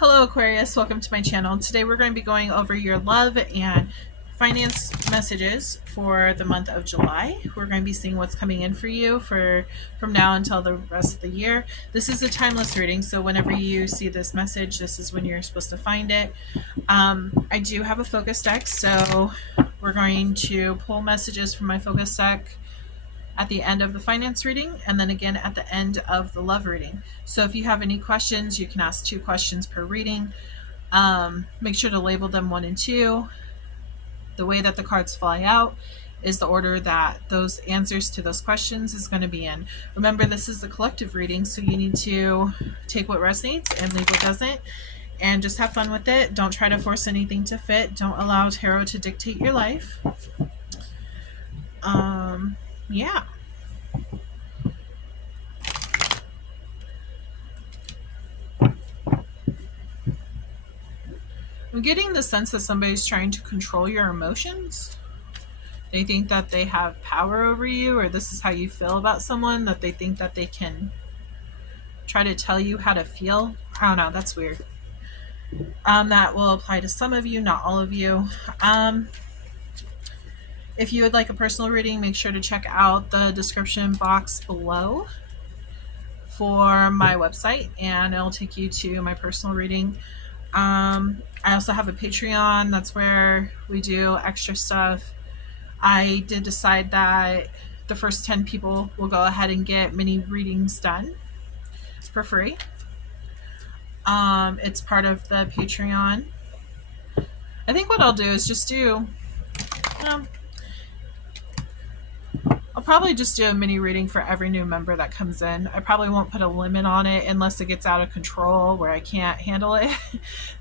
Hello Aquarius, welcome to my channel. Today we're going to be going over your love and finance messages for the month of July. We're going to be seeing what's coming in for you from now until the rest of the year. This is a timeless reading, so whenever you see this message, this is when you're supposed to find it. I do have a focus deck, so we're going to pull messages from my focus deck at the end of the finance reading and then again at the end of the love reading. So if you have any questions, you can ask 2 questions per reading. Make sure to label them 1 and 2. The way that the cards fly out is the order that those answers to those questions is going to be in. Remember, this is a collective reading, so you need to take what resonates and leave what doesn't, and just have fun with it. Don't try to force anything to fit. Don't allow tarot to dictate your life. Yeah. I'm getting the sense that somebody's trying to control your emotions. They think that they have power over you, or this is how you feel about someone, that they think that they can try to tell you how to feel. I don't know, that's weird. That will apply to some of you, not all of you. If you would like a personal reading, make sure to check out the description box below for my website, and it'll take you to my personal reading. I also have a Patreon. That's where we do extra stuff. I did decide that the first 10 people will go ahead and get mini readings done for free. It's part of the Patreon. I think what I'll do is just do, I'll probably just do a mini reading for every new member that comes in. I probably won't put a limit on it unless it gets out of control where I can't handle it.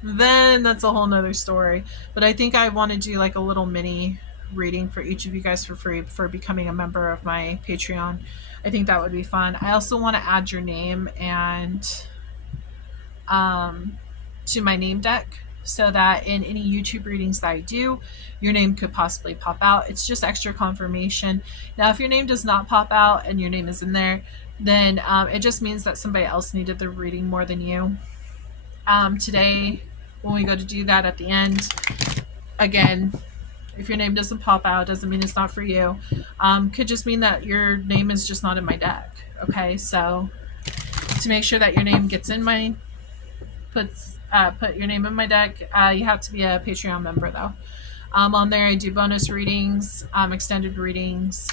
Then that's a whole nother story. But I think I want to do like a little mini reading for each of you guys for free for becoming a member of my Patreon. I think that would be fun. I also want to add your name and to my name deck, so that in any YouTube readings that I do, your name could possibly pop out. It's just extra confirmation. Now, if your name does not pop out and your name is in there, then it just means that somebody else needed the reading more than you. Today, when we go to do that at the end, again, if your name doesn't pop out, doesn't mean it's not for you. Could just mean that your name is just not in my deck. Okay, so to make sure that your name gets in my put your name in my deck, you have to be a Patreon member though. On there I do bonus readings, extended readings,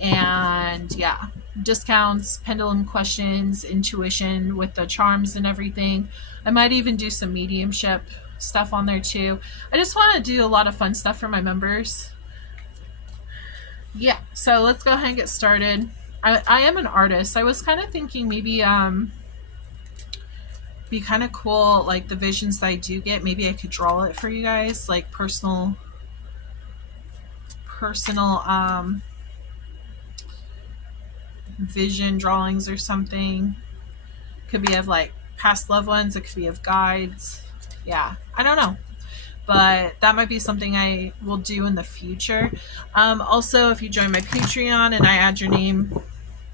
and yeah, discounts, pendulum questions, intuition with the charms and everything. I might even do some mediumship stuff on there too. I just want to do a lot of fun stuff for my members. Yeah, so let's go ahead and get started. I am an artist. I was kind of thinking maybe be kind of cool, like the visions that I do get, maybe I could draw it for you guys, like personal vision drawings or something. Could be of like past loved ones, it could be of guides. Yeah, I don't know, but that might be something I will do in the future. Also, if you join my Patreon and I add your name,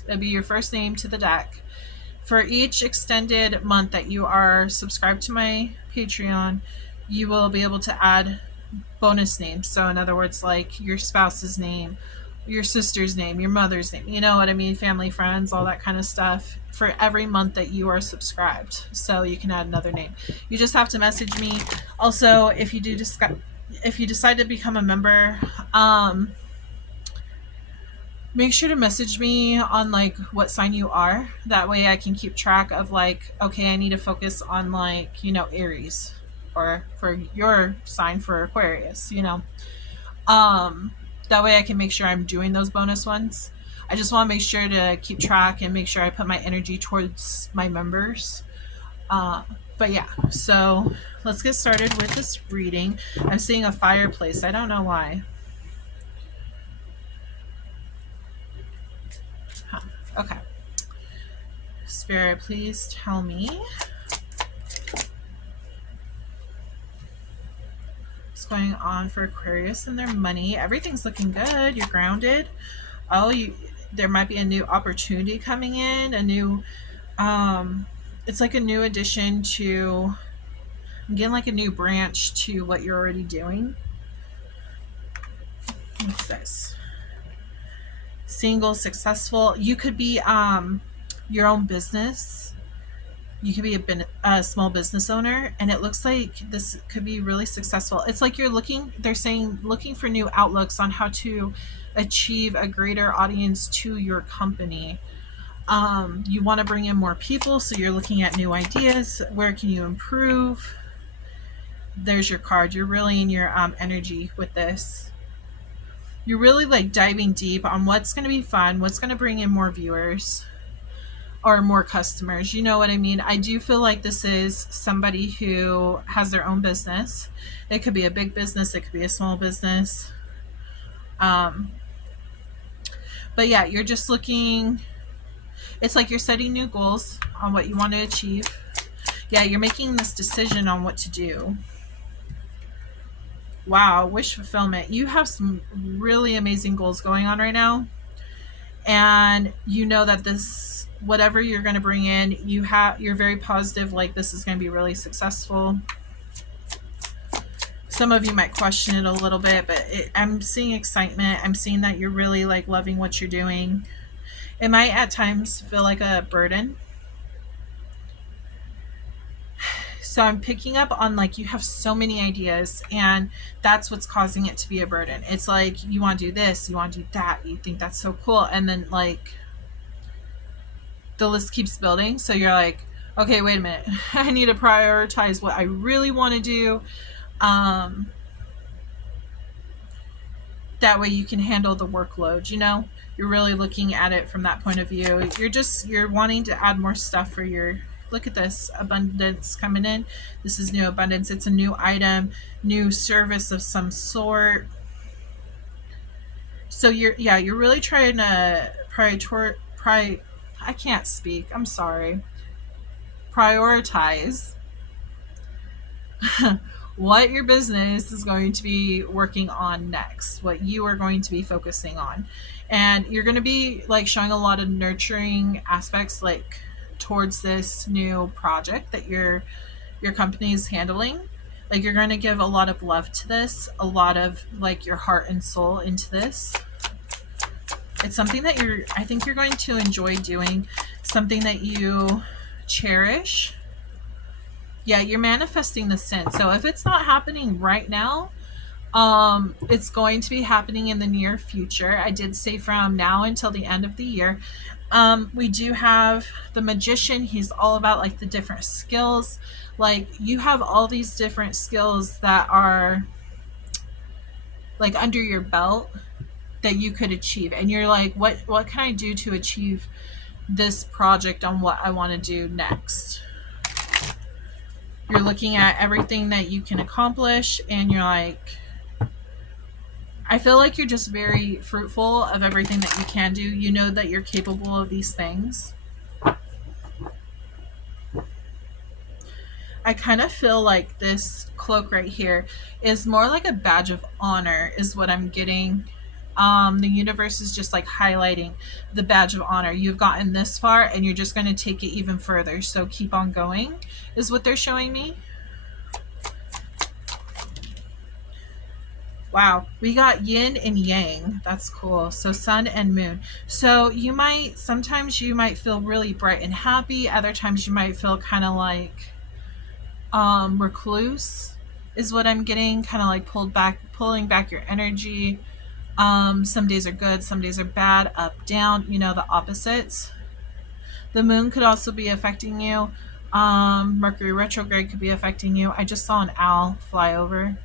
it'll be your first name to the deck. For each extended month that you are subscribed to my Patreon, you will be able to add bonus names. So in other words, like your spouse's name, your sister's name, your mother's name, you know what I mean, family, friends, all that kind of stuff for every month that you are subscribed. So you can add another name. You just have to message me. Also, if you decide to become a member, make sure to message me on like what sign you are. That way I can keep track of like, okay, I need to focus on like, you know, Aries, or for your sign for Aquarius, you know. That way I can make sure I'm doing those bonus ones. I just want to make sure to keep track and make sure I put my energy towards my members. But yeah, so let's get started with this reading. I'm seeing a fireplace. I don't know why. Okay. Spirit, please tell me what's going on for Aquarius and their money. Everything's looking good. You're grounded. Oh, there might be a new opportunity coming in, a new it's like a new addition to, I'm getting like a new branch to what you're already doing. What's this? Single, successful. You could be your own business. You could be a small business owner, and it looks like this could be really successful. It's like you're looking, they're saying, looking for new outlooks on how to achieve a greater audience to your company. You want to bring in more people, so you're looking at new ideas. Where can you improve? There's your card. You're really in your energy with this. You're really like diving deep on what's going to be fun, what's going to bring in more viewers or more customers. You know what I mean? I do feel like this is somebody who has their own business. It could be a big business, it could be a small business. But yeah, you're just looking, it's like you're setting new goals on what you want to achieve. Yeah, you're making this decision on what to do. Wow, wish fulfillment. You have some really amazing goals going on right now. And you know that this, whatever you're going to bring in, you're very positive, like this is going to be really successful. Some of you might question it a little bit, but I'm seeing excitement. I'm seeing that you're really like loving what you're doing. It might at times feel like a burden. So I'm picking up on like you have so many ideas, and that's what's causing it to be a burden. It's like you want to do this, you want to do that, you think that's so cool, and then like the list keeps building. So you're like, okay, wait a minute, I need to prioritize what I really want to do. That way you can handle the workload, you know? You're really looking at it from that point of view. You're wanting to add more stuff for your, look at this, abundance coming in. This is new abundance. It's a new item, new service of some sort. So you're really trying to I can't speak. I'm sorry. Prioritize what your business is going to be working on next, what you are going to be focusing on. And you're going to be like showing a lot of nurturing aspects like towards this new project that your company is handling. Like you're going to give a lot of love to this, a lot of like your heart and soul into this. It's something that I think you're going to enjoy doing, something that you cherish. Yeah, you're manifesting the sin. So if it's not happening right now, it's going to be happening in the near future. I did say from now until the end of the year. We do have the magician. He's all about like the different skills. Like you have all these different skills that are like under your belt that you could achieve. And you're like, what can I do to achieve this project on what I want to do next? You're looking at everything that you can accomplish, and you're like, I feel like you're just very fruitful of everything that you can do. You know that you're capable of these things. I kind of feel like this cloak right here is more like a badge of honor is what I'm getting. The universe is just like highlighting the badge of honor. You've gotten this far and you're just going to take it even further. So keep on going is what they're showing me. Wow, we got yin and yang. That's cool. So sun and moon. So sometimes you might feel really bright and happy. Other times you might feel kind of like recluse is what I'm getting, kind of like pulling back your energy. Some days are good, some days are bad, up, down, the opposites. The moon could also be affecting you. Mercury retrograde could be affecting you. I just saw an owl fly over.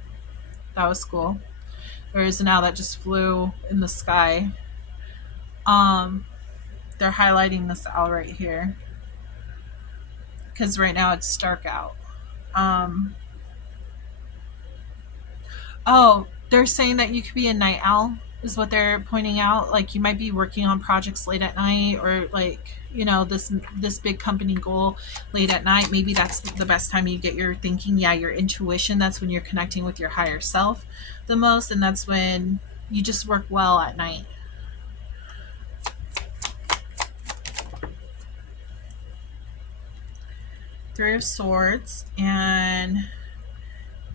That was cool. There is an owl that just flew in the sky. They're highlighting this owl right here because right now it's dark out. They're saying that you could be a night owl is what they're pointing out. Like you might be working on projects late at night, or like, this big company goal late at night. Maybe that's the best time you get your thinking. Yeah, your intuition. That's when you're connecting with your higher self the most. And that's when you just work well at night. Three of Swords and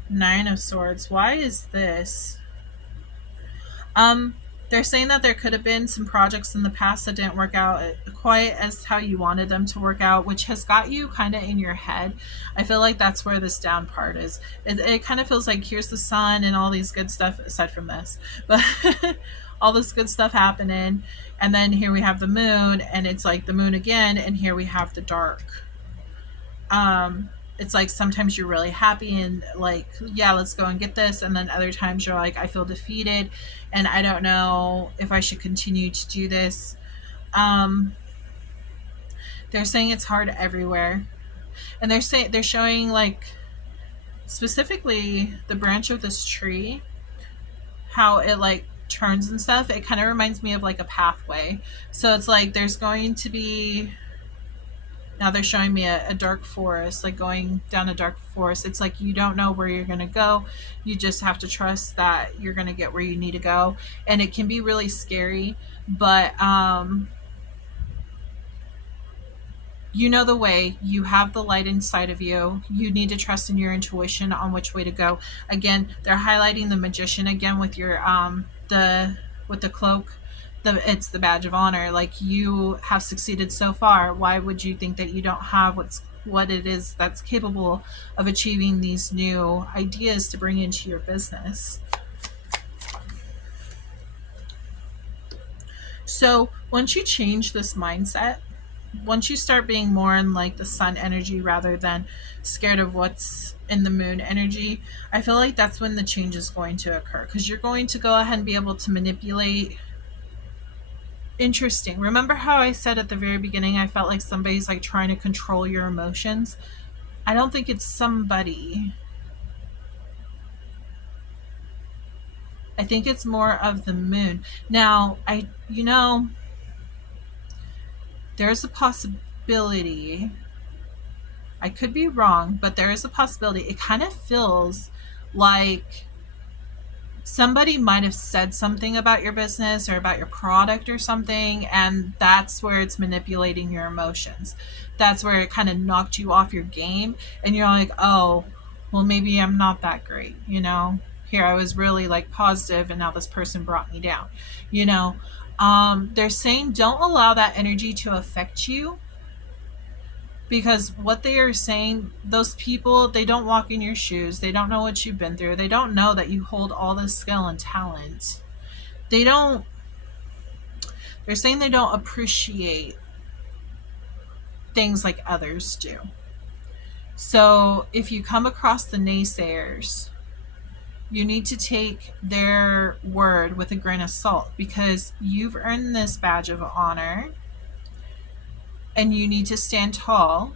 Nine of Swords. Why is this? Um, they're saying that there could have been some projects in the past that didn't work out quite as how you wanted them to work out, which has got you kind of in your head. I feel like that's where this down part is. It kind of feels like here's the sun and all these good stuff, aside from this, but all this good stuff happening. And then here we have the moon, and it's like the moon again, and here we have the dark. It's like sometimes you're really happy and like, yeah, let's go and get this, and then other times you're like, I feel defeated and I don't know if I should continue to do this. um they're saying it's hard everywhere, and they're showing like specifically the branch of this tree, how it like turns and stuff. It kind of reminds me of like a pathway. So it's like there's going to be, now they're showing me a dark forest, like going down a dark forest. It's like you don't know where you're going to go. You just have to trust that you're going to get where you need to go. And it can be really scary, but you know the way. You have the light inside of you. You need to trust in your intuition on which way to go. Again, they're highlighting the Magician again with your with the cloak. It's the badge of honor. Like, you have succeeded so far. Why would you think that you don't have what it is that's capable of achieving these new ideas to bring into your business? So once you change this mindset, once you start being more in like the sun energy rather than scared of what's in the moon energy, I feel like that's when the change is going to occur, because you're going to go ahead and be able to manipulate. Interesting. Remember how I said at the very beginning I felt like somebody's like trying to control your emotions? I don't think it's somebody. I think it's more of the moon. Now, there's a possibility. I could be wrong, but there is a possibility. It kind of feels like somebody might have said something about your business or about your product or something, and that's where it's manipulating your emotions. That's where it kind of knocked you off your game, and you're like, oh, well, maybe I'm not that great, here I was really like positive, and now this person brought me down. They're saying don't allow that energy to affect you, because what they are saying, those people, they don't walk in your shoes. They don't know what you've been through. They don't know that you hold all this skill and talent. They're saying they don't appreciate things like others do. So if you come across the naysayers, you need to take their word with a grain of salt, because you've earned this badge of honor, and you need to stand tall,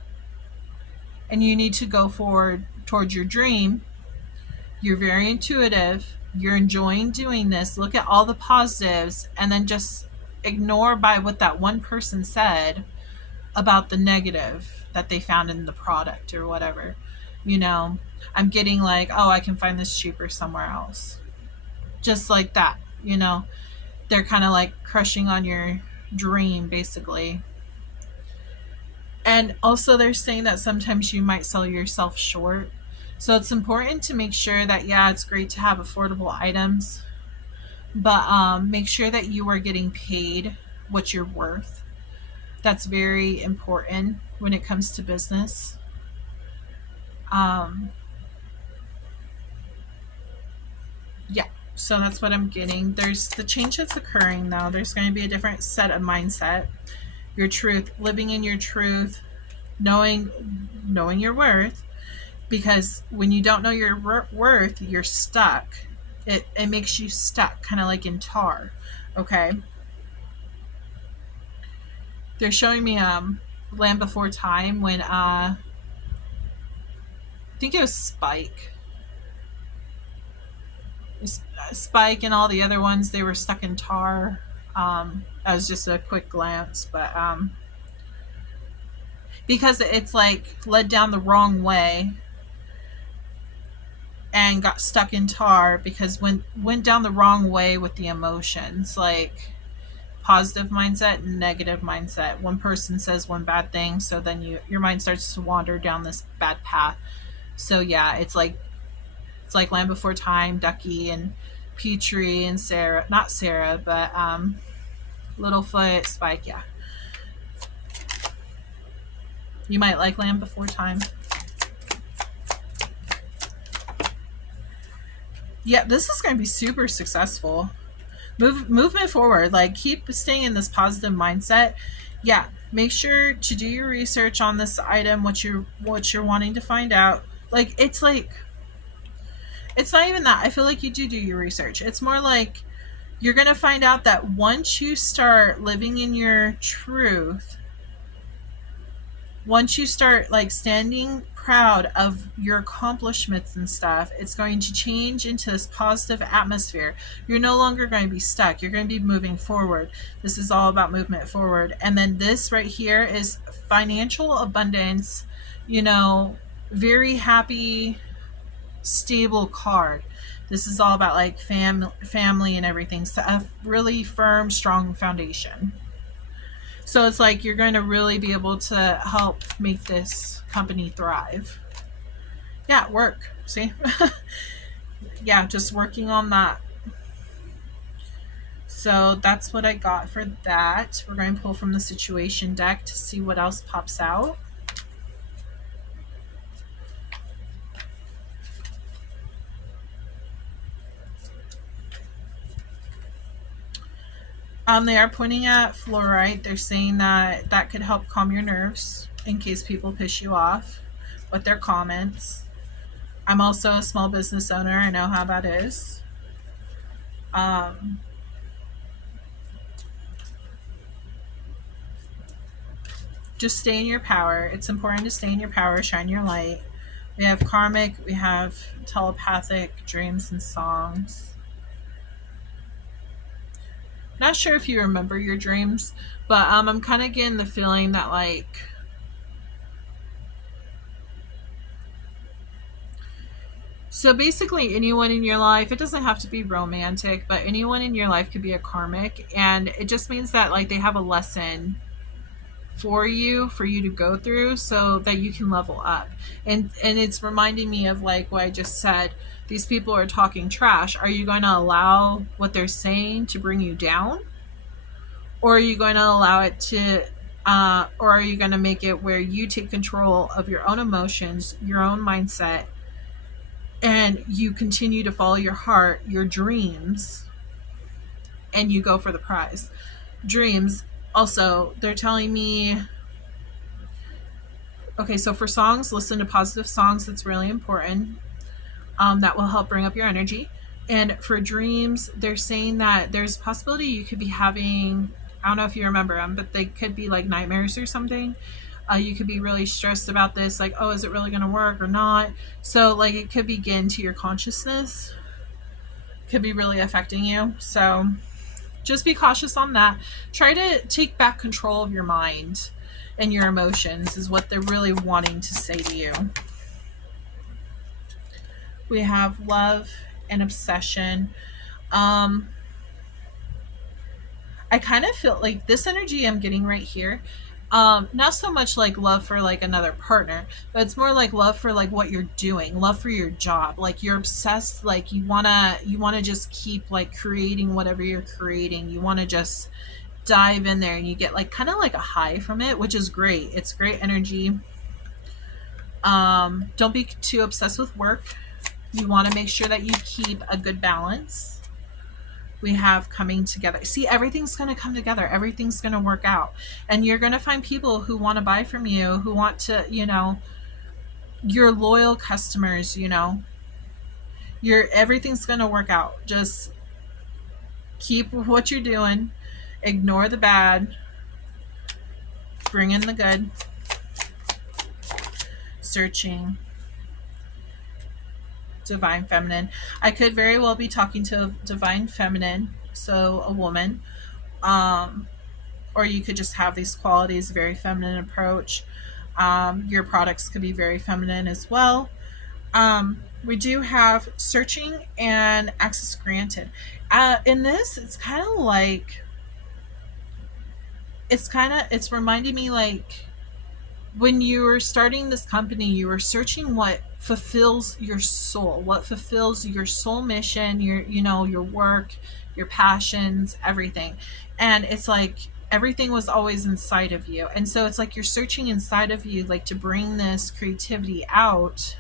and you need to go forward towards your dream. You're very intuitive. You're enjoying doing this. Look at all the positives, and then just ignore by what that one person said about the negative that they found in the product or whatever. I'm getting like, oh, I can find this cheaper somewhere else. Just like that, They're kind of like crushing on your dream, basically. And also they're saying that sometimes you might sell yourself short. So it's important to make sure that, yeah, it's great to have affordable items, but make sure that you are getting paid what you're worth. That's very important when it comes to business. Yeah, so that's what I'm getting. There's the change that's occurring now. There's going to be a different set of mindset. Your truth, living in your truth, knowing your worth, because when you don't know your worth, you're stuck. It makes you stuck, kind of like in tar. Okay. They're showing me Land Before Time, when I think it was Spike and all the other ones, they were stuck in tar. That was just a quick glance, but because it's like led down the wrong way and got stuck in tar because went down the wrong way with the emotions. Like, positive mindset, negative mindset. One person says one bad thing, so then your mind starts to wander down this bad path. So yeah, it's like Land Before Time, Ducky and Petrie and Sarah, not Sarah, but Littlefoot, Spike. Yeah, you might like Land Before Time. Yeah, this is going to be super successful. Movement forward, like keep staying in this positive mindset. Yeah, make sure to do your research on this item, what you're wanting to find out. Like it's not even that. I feel like you do your research. It's more like you're going to find out that once you start living in your truth, once you start like standing proud of your accomplishments and stuff, it's going to change into this positive atmosphere. You're no longer going to be stuck. You're going to be moving forward. This is all about movement forward. And then this right here is financial abundance, you know, very happy, stable card. This is all about like family and everything. So a really firm, strong foundation. So it's like you're going to really be able to help make this company thrive. Yeah, work. See? Yeah, just working on that. So that's what I got for that. We're going to pull from the situation deck to see what else pops out. They are pointing at fluorite. They're saying that that could help calm your nerves in case people piss you off with their comments. I'm also a small business owner. I know how that is. Just stay in your power. It's important to stay in your power, shine your light. We have karmic, we have telepathic, dreams and songs. Not sure if you remember your dreams, but I'm kind of getting the feeling that like so basically anyone in your life, it doesn't have to be romantic, but anyone in your life could be a karmic, and it just means that like they have a lesson for you to go through so that you can level up. And it's reminding me of like what I just said. These people are talking trash. Are you going to allow what they're saying to bring you down? Or are you going to allow it to or are you going to make it where you take control of your own emotions, your own mindset, and you continue to follow your heart, your dreams, and you go for the prize? Dreams. Also, they're telling me, okay, so for songs, listen to positive songs. That's really important. That will help bring up your energy. And for dreams, they're saying that there's a possibility you could be having, I don't know if you remember them, but they could be like nightmares or something. You could be really stressed about this, like, oh, is it really going to work or not? So, like, it could begin to your consciousness, could be really affecting you. So, just be cautious on that. Try to take back control of your mind and your emotions is what they're really wanting to say to you. We have love and obsession. I kind of feel like this energy I'm getting right here, not so much like love for like another partner, but it's more like love for like what you're doing, love for your job. Like you're obsessed, like you wanna just keep like creating whatever you're creating. You wanna just dive in there and you get like kind of like a high from it, which is great. It's great energy. Don't be too obsessed with work. You want to make sure that you keep a good balance. We have coming together. See, everything's going to come together. Everything's going to work out. And you're going to find people who want to buy from you, who want to, you know, your loyal customers, you know. Everything's going to work out. Just keep what you're doing. Ignore the bad. Bring in the good. Searching. Divine feminine. I could very well be talking to a divine feminine, so a woman, or you could just have these qualities, very feminine approach. Your products could be very feminine as well. We do have searching and access granted. In this, it's kind of like it's reminding me like when you were starting this company, you were searching what fulfills your soul, what fulfills your soul mission, your work, your passions, everything. And it's like everything was always inside of you. And so it's like you're searching inside of you, like to bring this creativity out,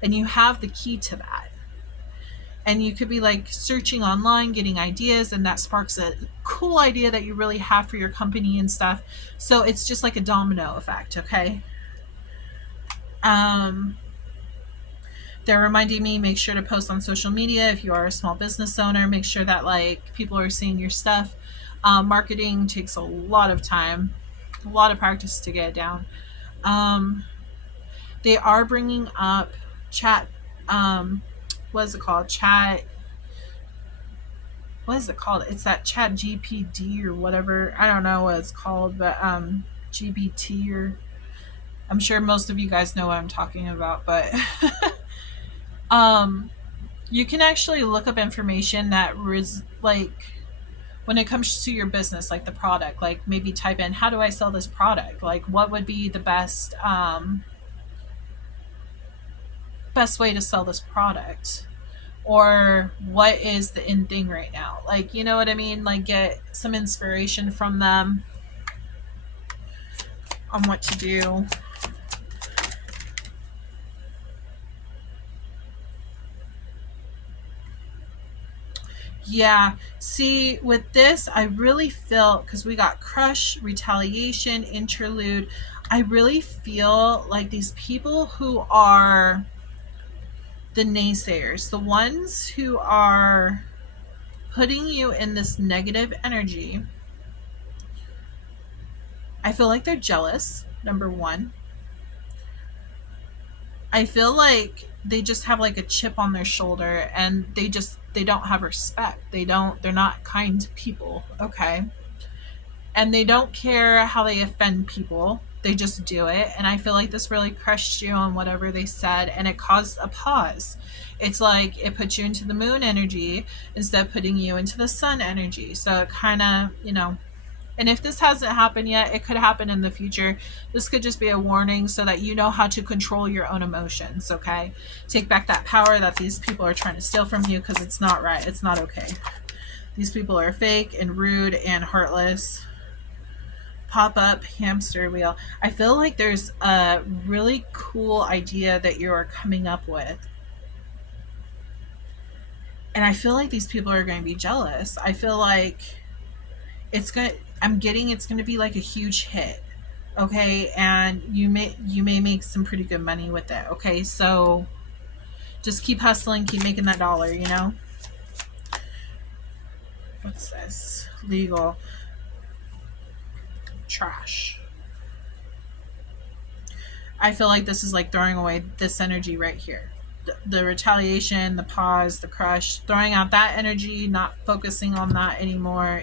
and you have the key to that. And you could be like searching online, getting ideas, and that sparks a cool idea that you really have for your company and stuff. So it's just like a domino effect, okay? Um, they're reminding me, make sure to post on social media if you are a small business owner. Make sure that like people are seeing your stuff. Marketing takes a lot of time, a lot of practice to get down. Um, they are bringing up chat. What is it called? Chat. What is it called? It's that Chat GPD or whatever. I don't know what it's called, but GBT, or I'm sure most of you guys know what I'm talking about, but um, you can actually look up information that like when it comes to your business, like the product, like maybe type in, how do I sell this product? Like what would be the best way to sell this product? Or what is the in thing right now? Like, you know what I mean? Like get some inspiration from them on what to do. Yeah. See, with this, I really feel, because we got crush, retaliation, interlude, I really feel like these people who are the naysayers, the ones who are putting you in this negative energy, I feel like they're jealous, number one. I feel like they just have like a chip on their shoulder, and they don't have respect. They're not kind people, okay? And they don't care how they offend people. They just do it. And I feel like this really crushed you on whatever they said, and it caused a pause. It's like it put you into the moon energy instead of putting you into the sun energy. So it kind of, and if this hasn't happened yet, it could happen in the future. This could just be a warning so that you know how to control your own emotions, okay? Take back that power that these people are trying to steal from you, because it's not right. It's not okay. These people are fake and rude and heartless. Pop up hamster wheel. I feel like there's a really cool idea that you are coming up with. And I feel like these people are going to be jealous. I feel like it's going to be like a huge hit. Okay? And you may make some pretty good money with it. Okay? So just keep hustling, keep making that dollar. What's this? Legal. Trash. I feel like this is like throwing away this energy right here. The retaliation, the pause, the crush, throwing out that energy, not focusing on that anymore.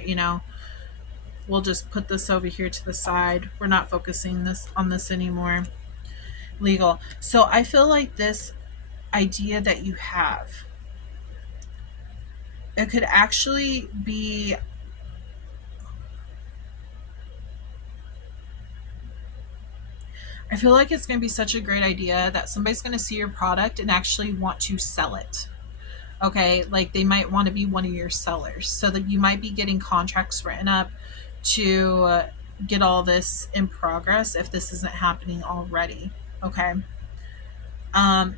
We'll just put this over here to the side. We're not focusing on this anymore. Legal. So I feel like this idea that you have, it could actually be, I feel like it's going to be such a great idea that somebody's going to see your product and actually want to sell it. Okay, like they might want to be one of your sellers, so that you might be getting contracts written up to get all this in progress if this isn't happening already. Okay.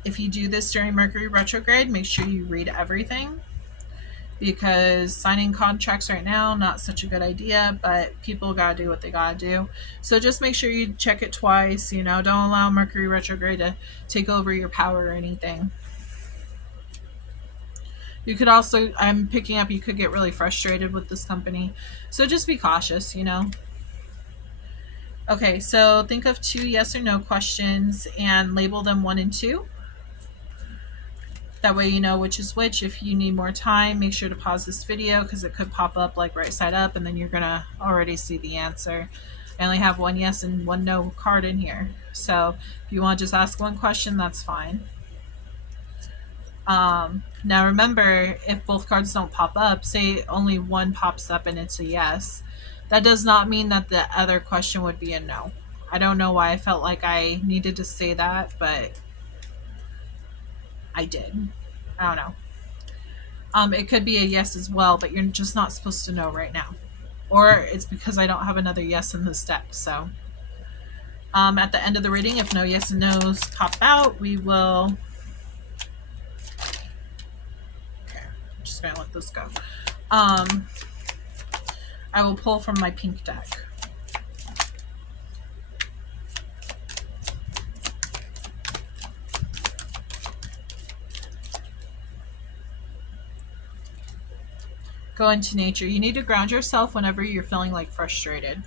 If you do this during Mercury retrograde, make sure you read everything, because signing contracts right now, not such a good idea, but people gotta do what they gotta do. So just make sure you check it twice. Don't allow Mercury retrograde to take over your power or anything. You could also, I'm picking up, you could get really frustrated with this company. So just be cautious. Okay, so think of 2 yes or no questions and label them 1 and 2. That way you know which is which. If you need more time, make sure to pause this video, because it could pop up like right side up, and then you're going to already see the answer. I only have 1 yes and 1 no card in here. So if you want to just ask 1 question, that's fine. Now remember, if both cards don't pop up, say only 1 pops up and it's a yes, That does not mean that the other question would be a no. I don't know why I felt like I needed to say that, but I did. I don't know. It could be a yes as well, but you're just not supposed to know right now. Or it's because I don't have another yes in this deck. So at the end of the reading, if no yes and no's pop out, we will... Okay, I'm just going to let this go. I will pull from my pink deck. Go into nature. You need to ground yourself whenever you're feeling like frustrated.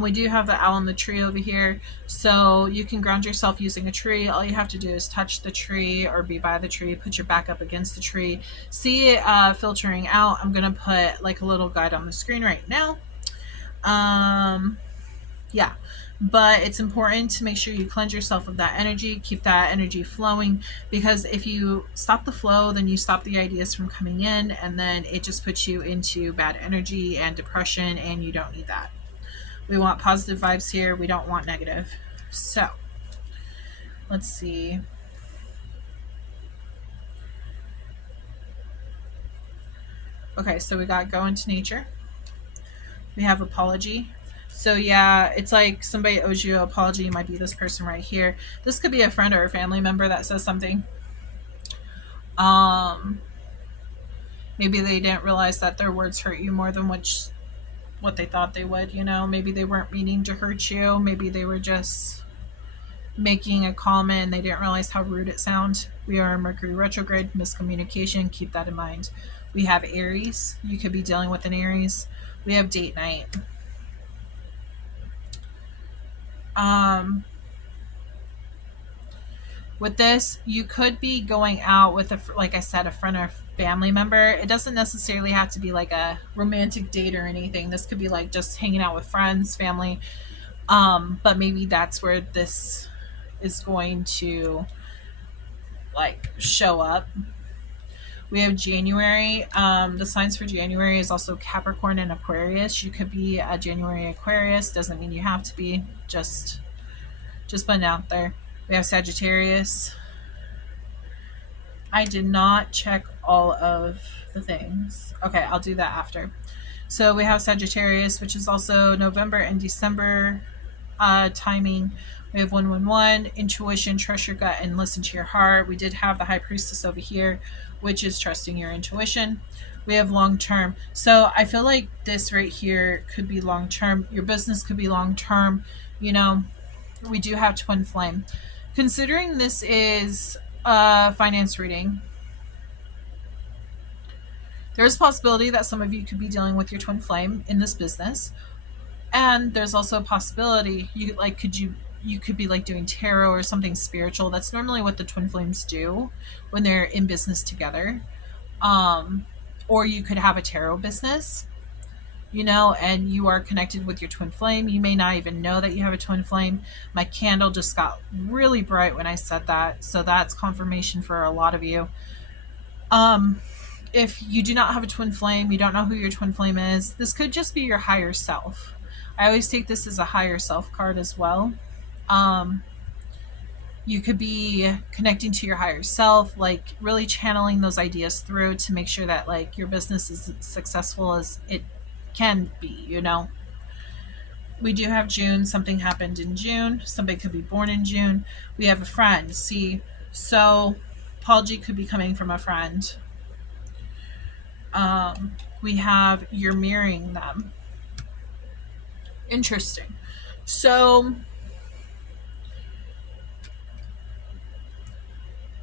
We do have the owl in the tree over here, so you can ground yourself using a tree. All you have to do is touch the tree or be by the tree, put your back up against the tree, see it filtering out. I'm going to put like a little guide on the screen right now. Yeah, but it's important to make sure you cleanse yourself of that energy, keep that energy flowing, because if you stop the flow, then you stop the ideas from coming in, and then it just puts you into bad energy and depression, and you don't need that. We want positive vibes here. We don't want negative. So let's see. Okay, so we got go into nature. We have apology. So yeah, it's like somebody owes you an apology. It might be this person right here. This could be a friend or a family member that says something. Maybe they didn't realize that their words hurt you more than what they thought they would, you know. Maybe they weren't meaning to hurt you. Maybe they were just making a comment and they didn't realize how rude it sounds. We are Mercury retrograde, miscommunication. Keep that in mind. We have Aries. You could be dealing with an Aries. We have date night. With this, you could be going out with like I said, a friend or family member. It doesn't necessarily have to be like a romantic date or anything. This could be like just hanging out with friends, family. But maybe that's where this is going to like show up. We have January. The signs for January is also Capricorn and Aquarius. You could be a January Aquarius. Doesn't mean you have to be. Just putting it out there. We have Sagittarius. I did not check all of the things. Okay, I'll do that after. So we have Sagittarius, which is also November and December timing. We have 111, intuition, trust your gut and listen to your heart. We did have the High Priestess over here, which is trusting your intuition. We have long term. So I feel like this right here could be long term. Your business could be long term. You know, we do have twin flame. Considering this is a finance reading, there's a possibility that some of you could be dealing with your twin flame in this business. And there's also a possibility you could be like doing tarot or something spiritual. That's normally what the twin flames do when they're in business together. Or you could have a tarot business, you know, and you are connected with your twin flame. You may not even know that you have a twin flame. My candle just got really bright when I said that, so that's confirmation for a lot of you. If you do not have a twin flame, you don't know who your twin flame is, this could just be your higher self. I always take this as a higher self card as well. You could be connecting to your higher self, like really channeling those ideas through to make sure that like your business is as successful as it can be, you know. We do have June. Something happened in June. Somebody could be born in June. We have a friend. See, so apology could be coming from a friend. We have you're mirroring them. Interesting. So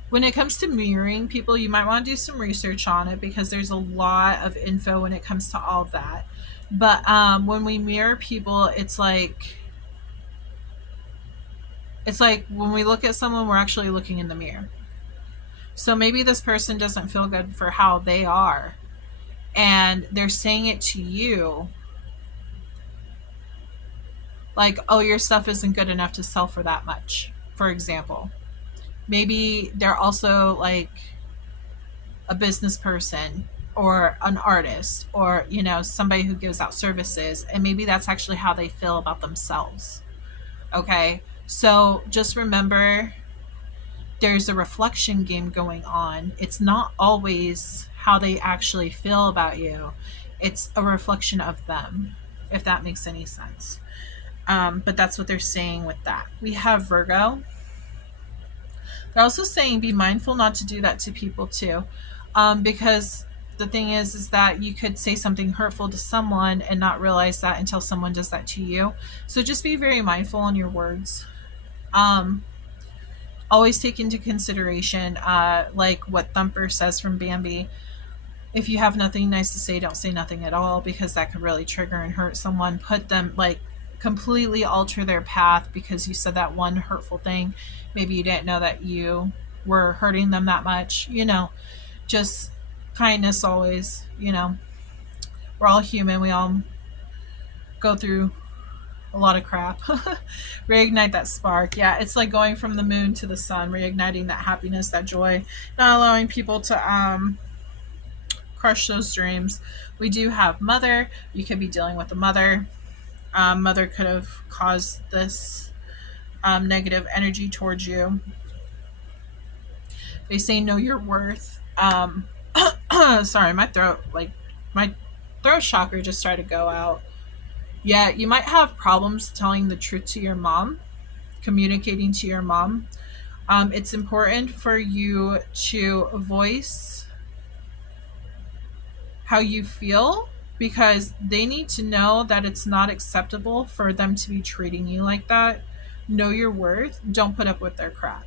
when it comes to mirroring people, you might want to do some research on it because there's a lot of info when it comes to all of that. But when we mirror people, it's like when we look at someone, we're actually looking in the mirror. So maybe this person doesn't feel good for how they are, and they're saying it to you like, oh, your stuff isn't good enough to sell for that much, for example. Maybe they're also like a business person, or an artist, or, you know, somebody who gives out services, and maybe that's actually how they feel about themselves. Okay? So just remember, there's a reflection game going on. It's not always how they actually feel about you. It's a reflection of them, if that makes any sense. But that's what they're saying with that. We have Virgo. They're also saying be mindful not to do that to people too, because the thing is that you could say something hurtful to someone and not realize that until someone does that to you. So just be very mindful on your words. Always take into consideration, like what Thumper says from Bambi. If you have nothing nice to say, don't say nothing at all, because that could really trigger and hurt someone. Put them, like, completely alter their path because you said that one hurtful thing. Maybe you didn't know that you were hurting them that much. You know, just kindness always, you know. We're all human. We all go through a lot of crap. Reignite that spark. Yeah, it's like going from the moon to the sun, reigniting that happiness, that joy, not allowing people to crush those dreams. We do have Mother. You could be dealing with a mother. Mother could have caused this negative energy towards you. They say know your worth. Sorry, my throat chakra just started to go out. Yeah, you might have problems telling the truth to your mom, communicating to your mom. It's important for you to voice how you feel, because they need to know that it's not acceptable for them to be treating you like that. Know your worth. Don't put up with their crap.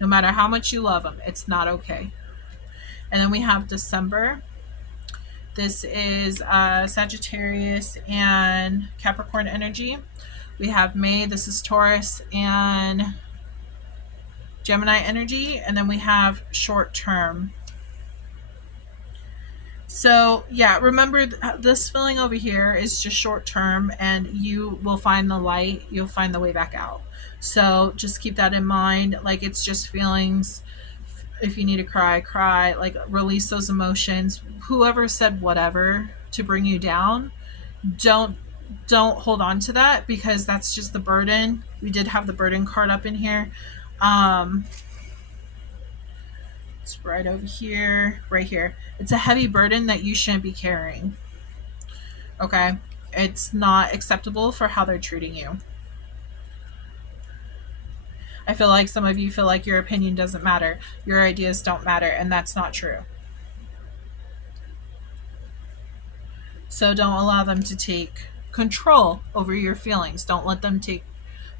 No matter how much you love them, it's not okay. And then we have December. This is Sagittarius and Capricorn energy. We have May. This is Taurus and Gemini energy. And then we have short term. So yeah, remember this feeling over here is just short term, and you will find the light. You'll find the way back out. So just keep that in mind. Like, it's just feelings. If you need to cry, cry. Like, release those emotions. Whoever said whatever to bring you down, don't hold on to that, because that's just the burden. We did have the burden card up in here. It's right over here, right here. It's a heavy burden that you shouldn't be carrying. Okay? It's not acceptable for how they're treating you. I feel like some of you feel like your opinion doesn't matter. Your ideas don't matter, and that's not true. So don't allow them to take control over your feelings. Don't let them take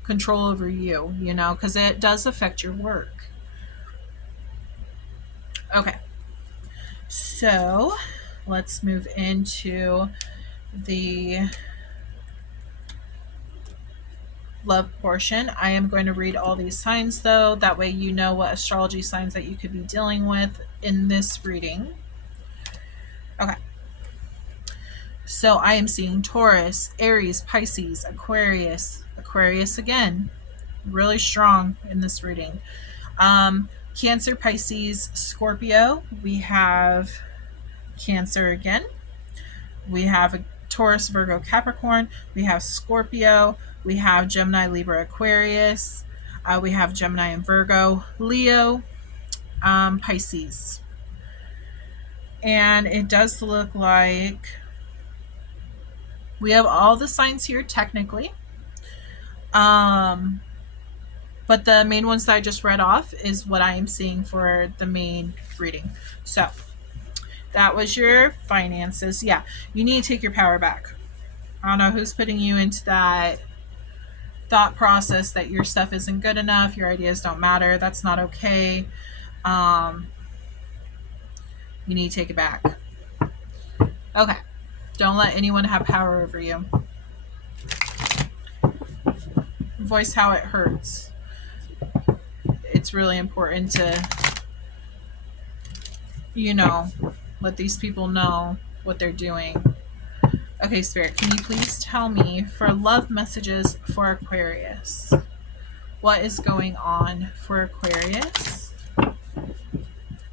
control over you, you know, because it does affect your work. Okay, so let's move into the love portion. I am going to read all these signs, though. That way you know what astrology signs that you could be dealing with in this reading. Okay. So I am seeing Taurus, Aries, Pisces, Aquarius. Aquarius again. Really strong in this reading. Cancer, Pisces, Scorpio. We have Cancer again. We have a Taurus, Virgo, Capricorn. We have Scorpio. We have Gemini, Libra, Aquarius. We have Gemini and Virgo, Leo, Pisces. And it does look like we have all the signs here technically. But the main ones that I just read off is what I am seeing for the main reading. So that was your finances. Yeah, you need to take your power back. I don't know who's putting you into that thought process that your stuff isn't good enough, your ideas don't matter. That's not okay. You need to take it back. Okay. Don't let anyone have power over you. Voice how it hurts. It's really important to, you know, let these people know what they're doing. Okay, Spirit, can you please tell me for love messages for Aquarius? What is going on for Aquarius?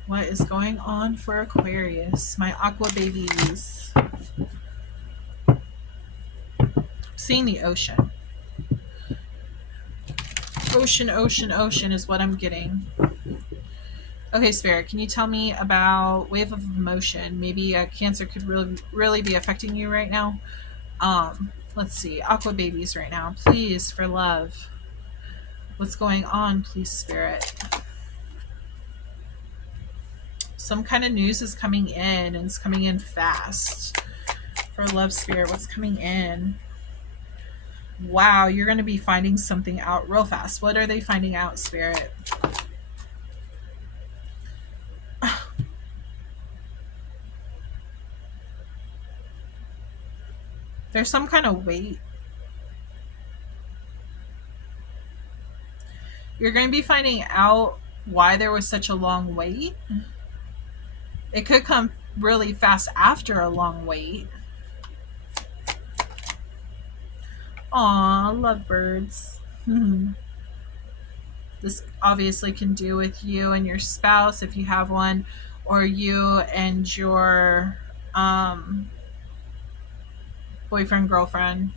What is going on for Aquarius? My aqua babies. Seeing the ocean. Ocean, ocean, ocean is what I'm getting. Okay, Spirit, can you tell me about wave of emotion? Maybe Cancer could really be affecting you right now. Let's see. Aqua babies right now. Please, for love. What's going on, please, Spirit? Some kind of news is coming in, and it's coming in fast. For love, Spirit, what's coming in? Wow, you're going to be finding something out real fast. What are they finding out, Spirit? There's some kind of wait. You're going to be finding out why there was such a long wait. It could come really fast after a long wait. Aw, lovebirds. This obviously can do with you and your spouse if you have one, or you and your boyfriend, girlfriend,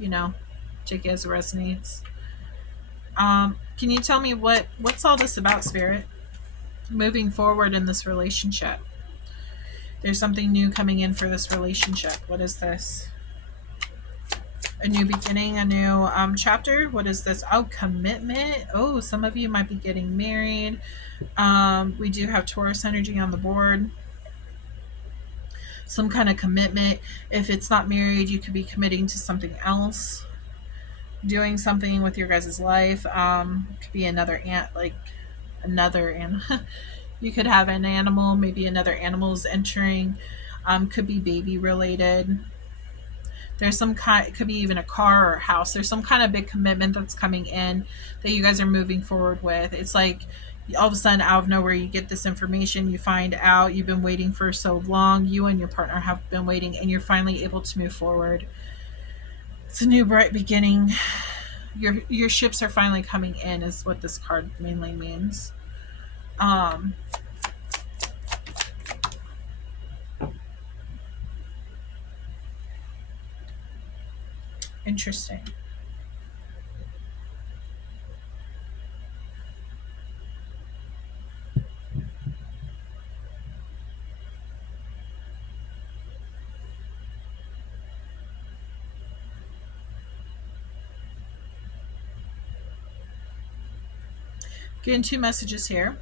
take it as it resonates. Can you tell me what's all this about, Spirit? Moving forward in this relationship. There's something new coming in for this relationship. What is this? A new beginning, a new chapter. What is this? Oh, commitment. Oh, some of you might be getting married. We do have Taurus energy on the board. Some kind of commitment. If it's not married, you could be committing to something else. Doing something with your guys' life. Could be another you could have an animal, maybe another animal's entering. Could be baby related. There's some kind, it could be even a car or a house. There's some kind of big commitment that's coming in that you guys are moving forward with. It's like all of a sudden, out of nowhere, you get this information, you find out, you've been waiting for so long, you and your partner have been waiting, and you're finally able to move forward. It's a new bright beginning. Your ships are finally coming in is what this card mainly means. Interesting. Getting two messages here.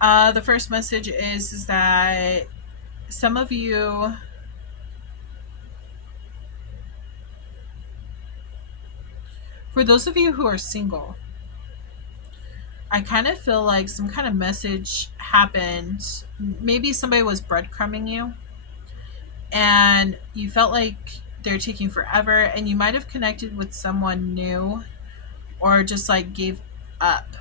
The first message is that some of you for those of you who are single, I kind of feel like some kind of message happened. Maybe somebody was breadcrumbing you and you felt like they're taking forever, and you might have connected with someone new or just like gave up.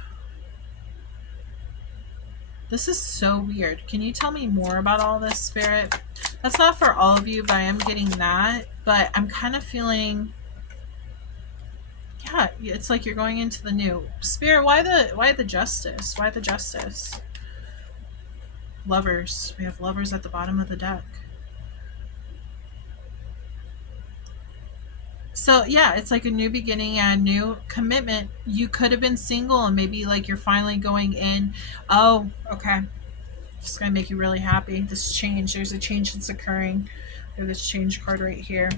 This is so weird. Can you tell me more about all this, Spirit? That's not for all of you, but I am getting that. But I'm kind of feeling, yeah, it's like you're going into the new. Spirit, why the justice? Why the justice? Lovers. We have lovers at the bottom of the deck. So yeah, it's like a new beginning and a new commitment. You could have been single and maybe like you're finally going in. Oh, okay. Just gonna make you really happy. This change. There's a change that's occurring. There's this change card right here.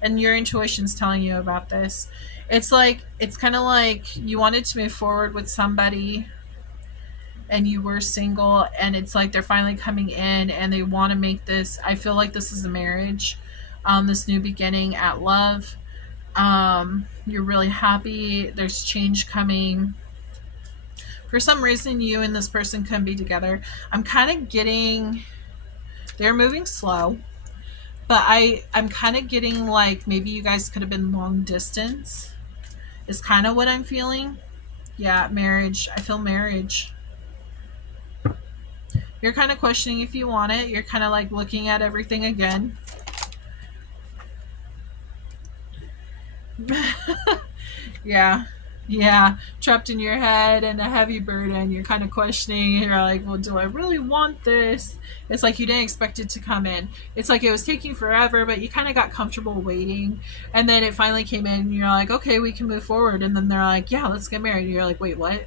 And your intuition's telling you about this. It's kind of like you wanted to move forward with somebody and you were single, and it's like they're finally coming in and they want to make this. I feel like this is a marriage. This new beginning at love. You're really happy. There's change coming. For some reason, you and this person can be together. I'm kind of getting, they're moving slow, but I'm kind of getting like maybe you guys could have been long distance is kind of what I'm feeling. Yeah, marriage. I feel marriage. You're kind of questioning if you want it. You're kind of like looking at everything again. Yeah. Yeah, trapped in your head and a heavy burden. You're kind of questioning. You're like, well, do I really want this? It's like you didn't expect it to come in. It's like it was taking forever, but you kind of got comfortable waiting. And then it finally came in, and you're like, okay, we can move forward. And then they're like, yeah, let's get married. And you're like, wait, what?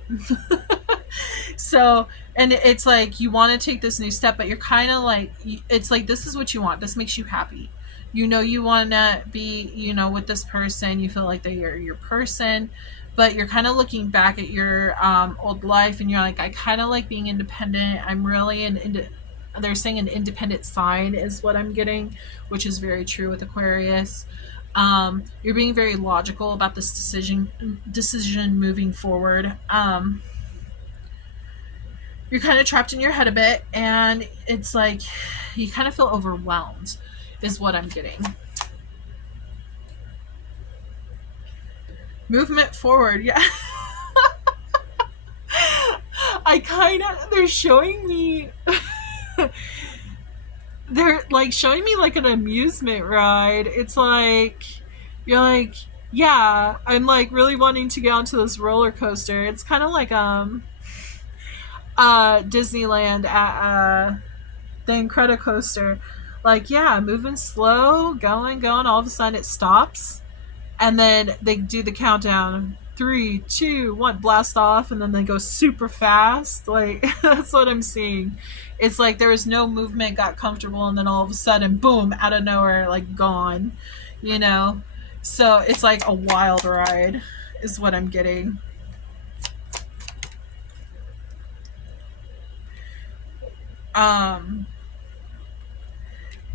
So, and it's like you want to take this new step, but you're kind of like, it's like, this is what you want. This makes you happy. You know, you want to be, you know, with this person. You feel like they're your person, but you're kind of looking back at your old life, and you're like, I kind of like being independent. I'm really they're saying an independent sign is what I'm getting, which is very true with Aquarius. You're being very logical about this decision moving forward. You're kind of trapped in your head a bit, and it's like you kind of feel overwhelmed is what I'm getting. Movement forward. Yeah. I kind of, they're showing me they're like showing me like an amusement ride. It's like you're like, yeah, I'm like really wanting to get onto this roller coaster. It's kind of like Disneyland at the Incredicoaster. Like, yeah, moving slow, going, all of a sudden it stops, and then they do the countdown. 3, 2, 1, blast off, and then they go super fast. Like, that's what I'm seeing. It's like there was no movement, got comfortable, and then all of a sudden, boom, out of nowhere, like gone. You know? So it's like a wild ride, is what I'm getting. Um,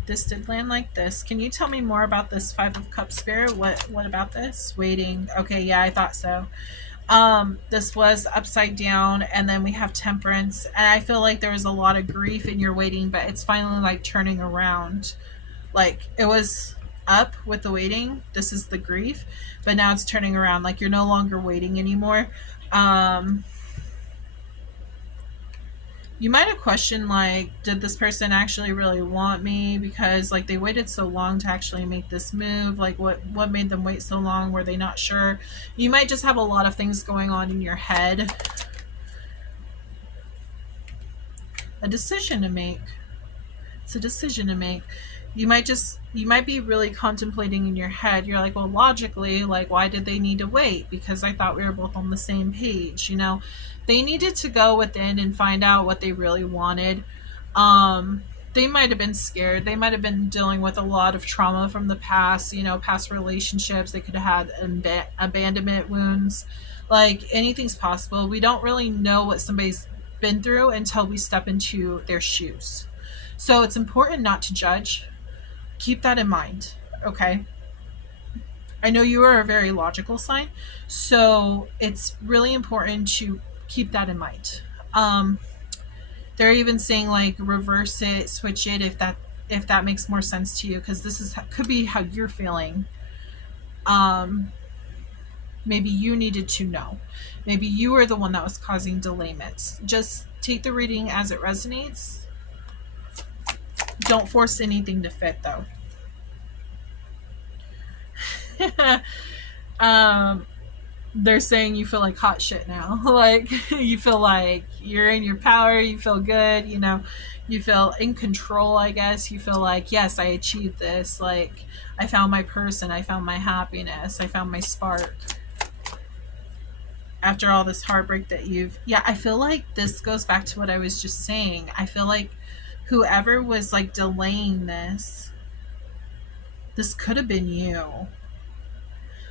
this did land like this. Can you tell me more about this Five of Cups spirit? What about this? Waiting. Okay, yeah, I thought so. This was upside down, and then we have Temperance, and I feel like there was a lot of grief in your waiting, but it's finally like turning around. Like it was up with the waiting. This is the grief, but now it's turning around. Like you're no longer waiting anymore. Um, you might have questioned like, did this person actually really want me, because like they waited so long to actually make this move. Like what made them wait so long? Were they not sure? You might just have a lot of things going on in your head. A decision to make. It's a decision to make. You might be really contemplating in your head. You're like, well, logically, like, why did they need to wait? Because I thought we were both on the same page. You know, they needed to go within and find out what they really wanted. They might have been scared. They might have been dealing with a lot of trauma from the past, you know, past relationships. They could have had abandonment wounds. Like anything's possible. We don't really know what somebody's been through until we step into their shoes. So it's important not to judge. Keep that in mind. Okay. I know you are a very logical sign, so it's really important to keep that in mind. Um, they're even saying like reverse it, switch it if that makes more sense to you, because this is could be how you're feeling. Um, maybe you needed to know. Maybe you were the one that was causing delayments. Just take the reading as it resonates. Don't force anything to fit though. um, they're saying you feel like hot shit now. Like you feel like you're in your power, you feel good, you know, you feel in control, I guess. You feel like, yes, I achieved this. Like I found my person, I found my happiness, I found my spark. After all this heartbreak that yeah, I feel like this goes back to what I was just saying. I feel like whoever was like delaying this could have been you.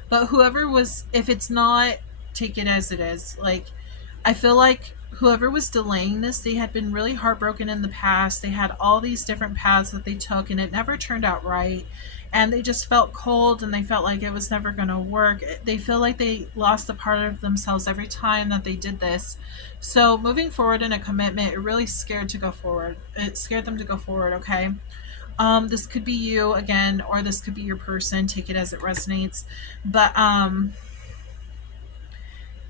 But whoever was, if it's not, take it as it is. Like, I feel like whoever was delaying this, they had been really heartbroken in the past. They had all these different paths that they took, and it never turned out right. And they just felt cold, and they felt like it was never going to work. They feel like they lost a part of themselves every time that they did this. So moving forward in a commitment, it really scared to go forward. It scared them to go forward, okay? This could be you again, or this could be your person. Take it as it resonates. But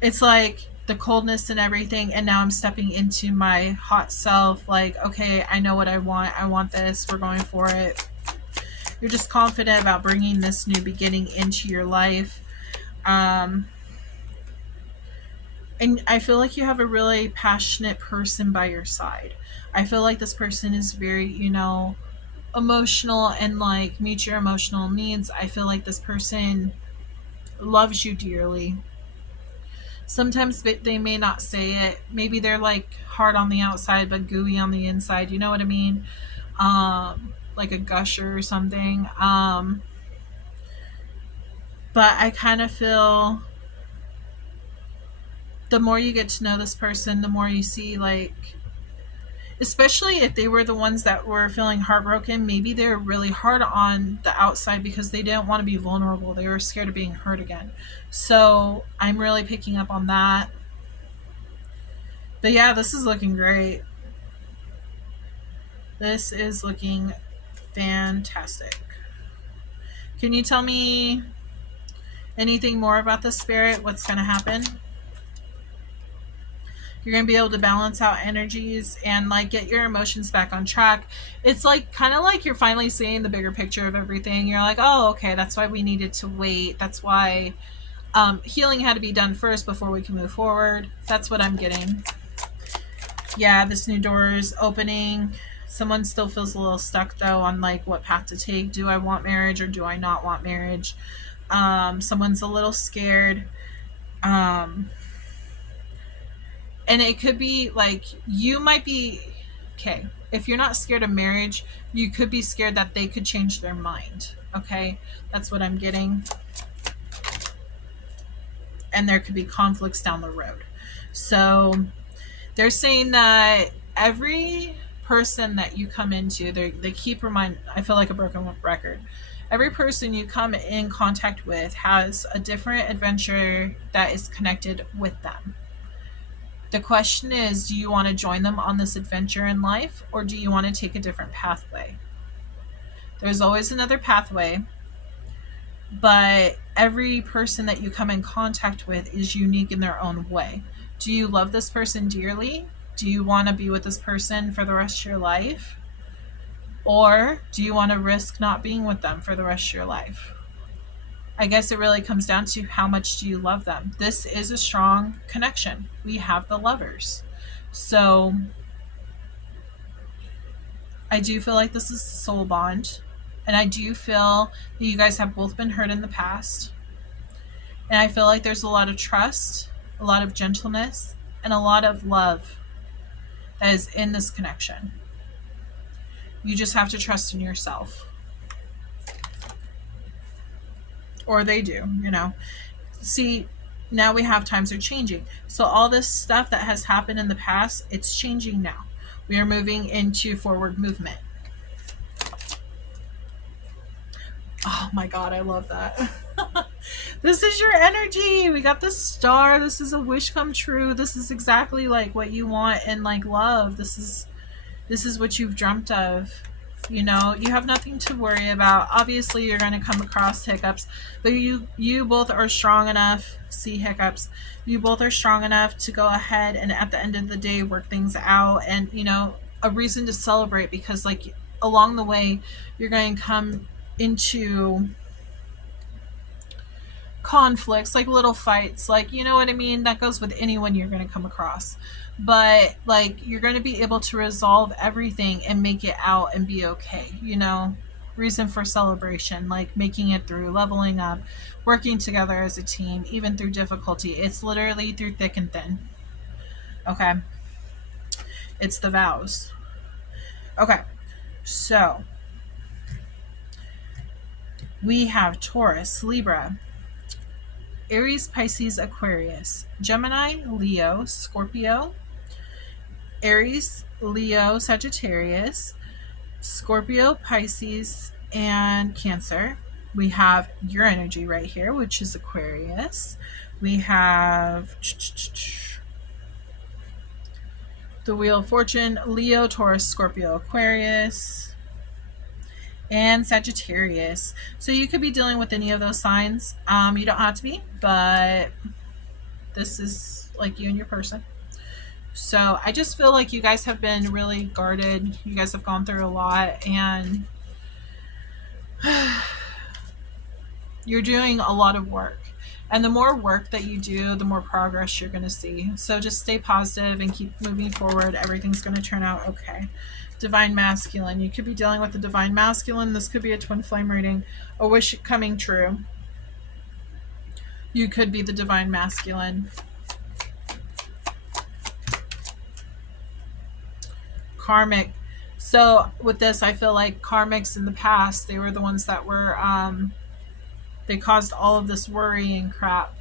it's like the coldness and everything, and now I'm stepping into my hot self. Like, okay, I know what I want. I want this. We're going for it. You're just confident about bringing this new beginning into your life. Um, And I feel like you have a really passionate person by your side. I feel like this person is very, emotional and like meets your emotional needs. I feel like this person loves you dearly. Sometimes they may not say it. Maybe they're like hard on the outside but gooey on the inside. You know what I mean? Like a gusher or something. But I kind of feel the more you get to know this person, the more you see, like, especially if they were the ones that were feeling heartbroken, maybe they were really hard on the outside because they didn't want to be vulnerable. They were scared of being hurt again. So I'm really picking up on that. But yeah, this is looking great. This is looking fantastic. Can you tell me anything more about the spirit? What's going to happen? You're going to be able to balance out energies and like get your emotions back on track. It's like kind of like you're finally seeing the bigger picture of everything. You're like, oh, okay, that's why we needed to wait. That's why healing had to be done first before we can move forward. That's what I'm getting. Yeah, this new door is opening. Someone still feels a little stuck though on like what path to take. Do I want marriage or do I not want marriage? Someone's a little scared. And it could be like you might be okay. If you're not scared of marriage, you could be scared that they could change their mind. Okay, that's what I'm getting. And there could be conflicts down the road. So they're saying that every person that you come into, they keep remind. I feel like a broken record. Every person you come in contact with has a different adventure that is connected with them. The question is, do you want to join them on this adventure in life or do you want to take a different pathway? There's always another pathway, but every person that you come in contact with is unique in their own way. Do you love this person dearly? Do you want to be with this person for the rest of your life? Or do you want to risk not being with them for the rest of your life? I guess it really comes down to how much do you love them. This is a strong connection. We have the lovers. So I do feel like this is a soul bond. And I do feel that you guys have both been hurt in the past. And I feel like there's a lot of trust, a lot of gentleness, and a lot of love that is in this connection. You just have to trust in yourself. Or they do, See, now we have times are changing. So all this stuff that has happened in the past, it's changing now. We are moving into forward movement. Oh my God, I love that. This is your energy. We got the star. This is a wish come true. This is exactly like what you want in like love. This is what you've dreamt of. You have nothing to worry about. Obviously you're going to come across hiccups, but you both are strong enough. See hiccups. You both are strong enough to go ahead and at the end of the day work things out, and a reason to celebrate, because like along the way you're going to come into conflicts, like little fights, like, you know what I mean? That goes with anyone you're going to come across. But like you're going to be able to resolve everything and make it out and be okay. Reason for celebration, like making it through, leveling up, working together as a team, even through difficulty. It's literally through thick and thin. Okay. It's the vows. Okay. So we have Taurus, Libra, Aries, Pisces, Aquarius, Gemini, Leo, Scorpio, Aries, Leo, Sagittarius, Scorpio, Pisces, and Cancer. We have your energy right here, which is Aquarius. We have the Wheel of Fortune, Leo, Taurus, Scorpio, Aquarius, and Sagittarius. So you could be dealing with any of those signs. You don't have to be, but this is like you and your person. So I just feel like you guys have been really guarded. You guys have gone through a lot, and you're doing a lot of work. And the more work that you do, the more progress you're going to see. So just stay positive and keep moving forward. Everything's going to turn out okay. Divine masculine. You could be dealing with the divine masculine. This could be a twin flame reading. A wish coming true. You could be the divine masculine. Karmic. So with this, I feel like karmics in the past, they were the ones that were, they caused all of this worrying crap.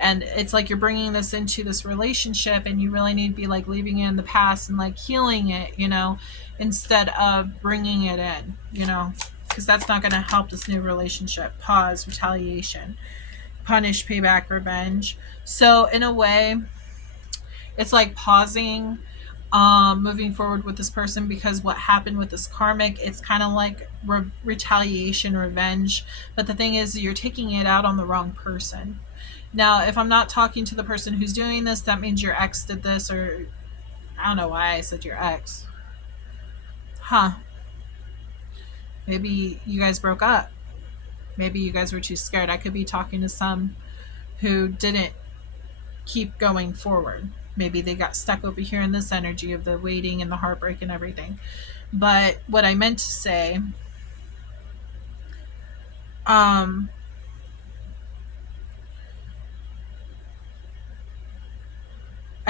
And it's like you're bringing this into this relationship, and you really need to be like leaving it in the past and like healing it, you know, instead of bringing it in, you know, because that's not going to help this new relationship. Pause, retaliation, punish, payback, revenge. So in a way, it's like pausing, moving forward with this person, because what happened with this karmic, it's kind of like retaliation, revenge. But the thing is, you're taking it out on the wrong person. Now, if I'm not talking to the person who's doing this, that means your ex did this, or I don't know why I said your ex. Maybe you guys broke up. Maybe you guys were too scared. I could be talking to some who didn't keep going forward. Maybe they got stuck over here in this energy of the waiting and the heartbreak and everything. But what I meant to say, I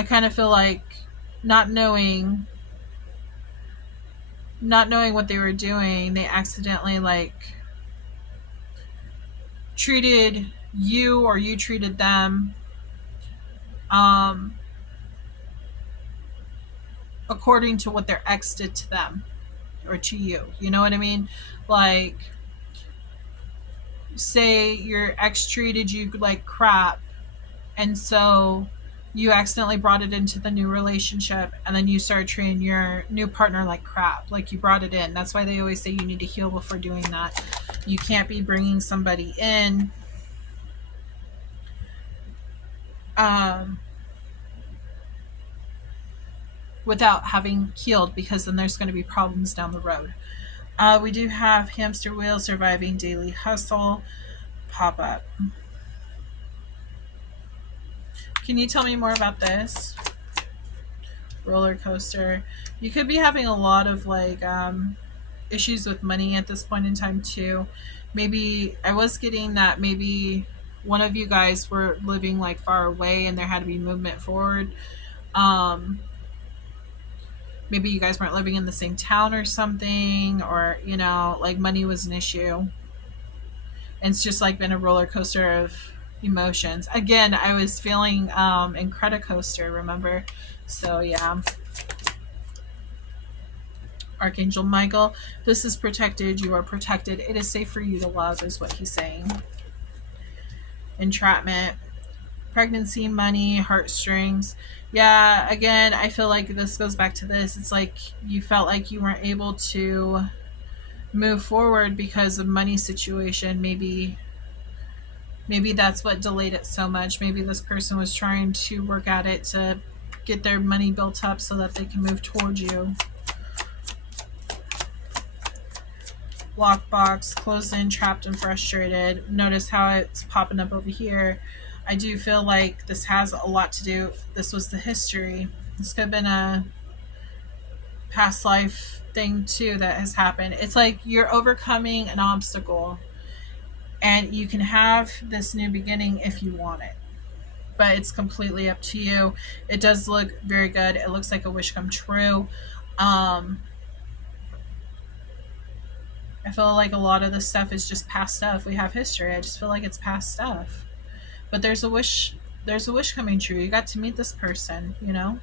kind of feel like not knowing what they were doing, they accidentally like treated you, or you treated them according to what their ex did to them or to you. You know what I mean? Like, say your ex treated you like crap, and so you accidentally brought it into the new relationship, and then you start treating your new partner like crap, like you brought it in. That's why they always say you need to heal before doing that. You can't be bringing somebody in without having healed, because then there's going to be problems down the road. We do have hamster wheel, surviving daily hustle pop up. Can you tell me more about this? Roller coaster. You could be having a lot of like issues with money at this point in time too. Maybe I was getting that maybe one of you guys were living like far away and there had to be movement forward. Maybe you guys weren't living in the same town or something, or you know, like money was an issue. And it's just like been a roller coaster of emotions. Again, I was feeling Incredicoaster, remember? So yeah. Archangel Michael, this is protected. You are protected. It is safe for you to love, is what he's saying. Entrapment. Pregnancy, money, heartstrings. Yeah, again, I feel like this goes back to this. It's like you felt like you weren't able to move forward because of money situation. Maybe that's what delayed it so much. Maybe this person was trying to work at it to get their money built up so that they can move towards you. Lockbox, closed in, trapped, and frustrated. Notice how it's popping up over here. I do feel like this has a lot to do. This was the history. This could have been a past life thing too that has happened. It's like you're overcoming an obstacle, and you can have this new beginning if you want it, but it's completely up to you. It does look very good. It looks like a wish come true. I feel like a lot of this stuff is just past stuff. We have history. I just feel like it's past stuff. But there's a wish coming true. You got to meet this person, you know?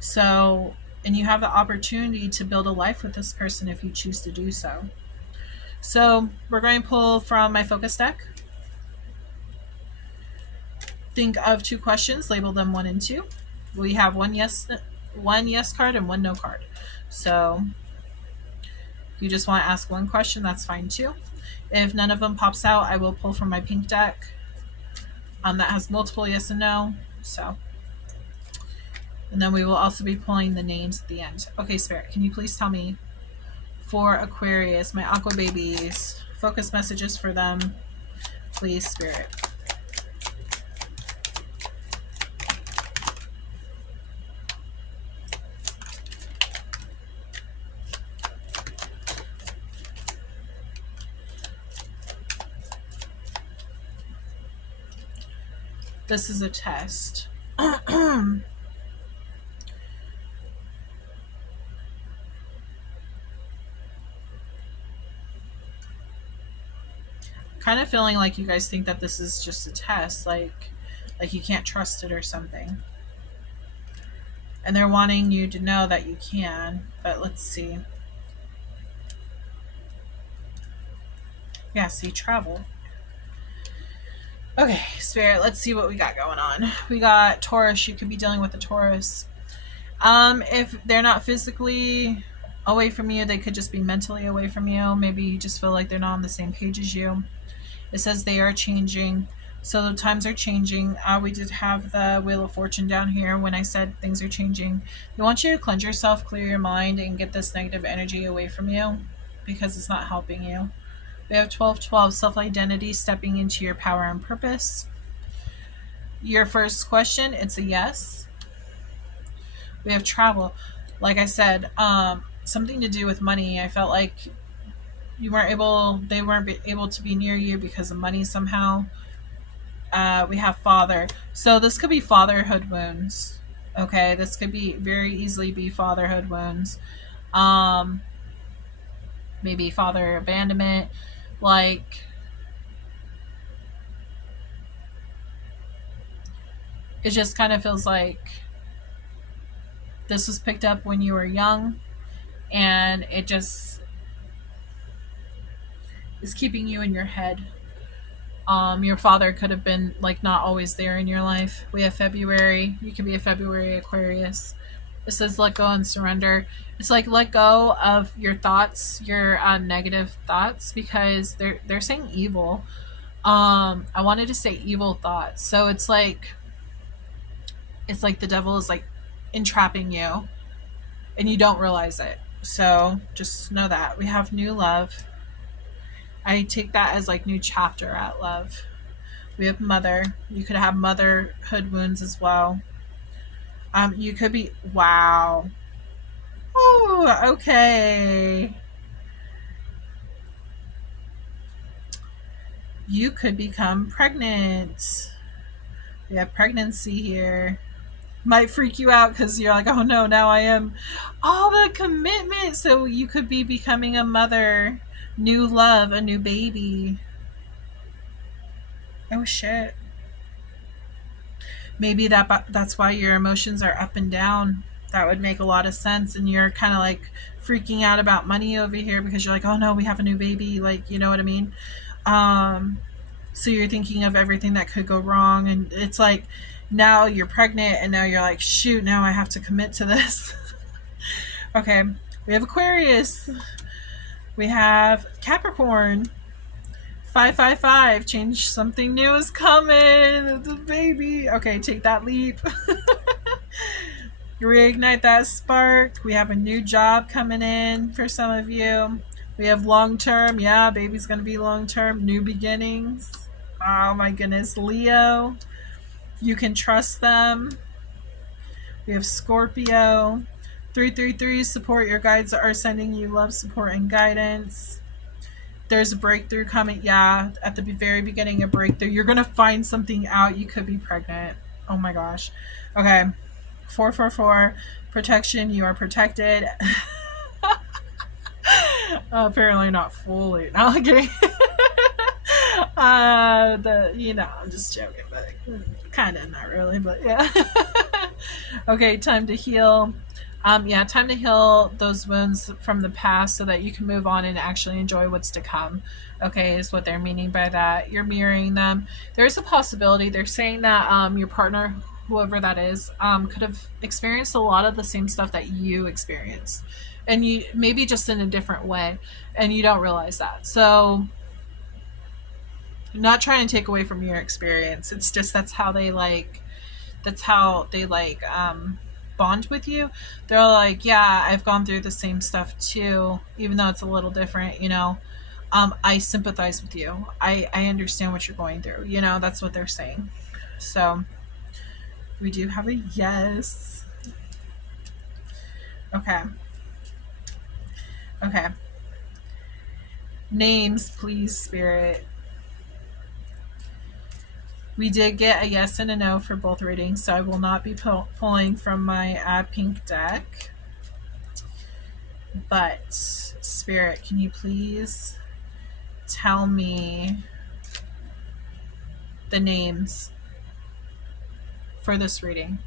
So, and you have the opportunity to build a life with this person if you choose to do so. So, we're going to pull from my focus deck. Think of 2 questions, label them 1 and 2. We have one yes card and 1 no card. So, if you just want to ask 1 question, that's fine too. If none of them pops out, I will pull from my pink deck. That has multiple yes and no. So, and then we will also be pulling the names at the end. Okay, Spirit, can you please tell me for Aquarius, my aqua babies, focus messages for them, please, Spirit. This is a test. Kind of feeling like you guys think that this is just a test, like you can't trust it or something. And they're wanting you to know that you can, but let's see. Yeah, see, travel. Okay, Spirit, let's see what we got going on. We got Taurus. You could be dealing with a Taurus. If they're not physically away from you, they could just be mentally away from you. Maybe you just feel like they're not on the same page as you. It says they are changing. So the times are changing. We did have the Wheel of Fortune down here when I said things are changing. They want you to cleanse yourself, clear your mind, and get this negative energy away from you because it's not helping you. We have 1212, self-identity, stepping into your power and purpose. Your first question, it's a yes. We have travel. Like I said, something to do with money. I felt like they weren't able to be near you because of money somehow. We have father. So this could be fatherhood wounds. Okay, this could be very easily be fatherhood wounds. Maybe father abandonment. Like, it just kind of feels like this was picked up when you were young, and it just is keeping you in your head. Your father could have been like not always there in your life. We have February. You could be a February Aquarius. It says let go and surrender. It's like let go of your thoughts, your negative thoughts, because they're saying evil. I wanted to say evil thoughts. So it's like the devil is like entrapping you, and you don't realize it. So just know that we have new love. I take that as like new chapter at love. We have mother. You could have motherhood wounds as well. You could be wow. Oh, okay. You could become pregnant. We have pregnancy here. Might freak you out because you're like, oh no, now I am. All the commitment. So you could be becoming a mother. New love, a new baby. Oh shit. Maybe that's why your emotions are up and down. That would make a lot of sense. And you're kind of like freaking out about money over here because you're like, oh no, we have a new baby. Like, you know what I mean? So you're thinking of everything that could go wrong. And it's like now you're pregnant and now you're like, shoot, now I have to commit to this. Okay. We have Aquarius. We have Capricorn. 555. Change, something new is coming. The baby. Okay, take that leap. Reignite that spark. We have a new job coming in for some of you. We have long term. Yeah, baby's going to be long term. New beginnings. Oh my goodness. Leo. You can trust them. We have Scorpio. 333. Support, your guides are sending you love, support, and guidance. There's a breakthrough coming. Yeah, at the very beginning, a breakthrough. You're going to find something out. You could be pregnant. Oh my gosh. Okay. 444. Protection. You are protected. Apparently not fully. No, I'm kidding. I'm just joking, but kind of not really, but yeah. Okay, time to heal. Time to heal those wounds from the past so that you can move on and actually enjoy what's to come. Okay, is what they're meaning by that. You're mirroring them. There's a possibility. They're saying that your partner, whoever that is, could have experienced a lot of the same stuff that you experienced. And you maybe just in a different way. And you don't realize that. So I'm not trying to take away from your experience. It's just that's how they bond with you. They're like, yeah, I've gone through the same stuff too, even though it's a little different, I sympathize with you. I understand what you're going through. That's what they're saying. So we do have a yes. Okay. Names, please, Spirit. We did get a yes and a no for both readings, so I will not be pulling from my pink deck. But, Spirit, can you please tell me the names for this reading?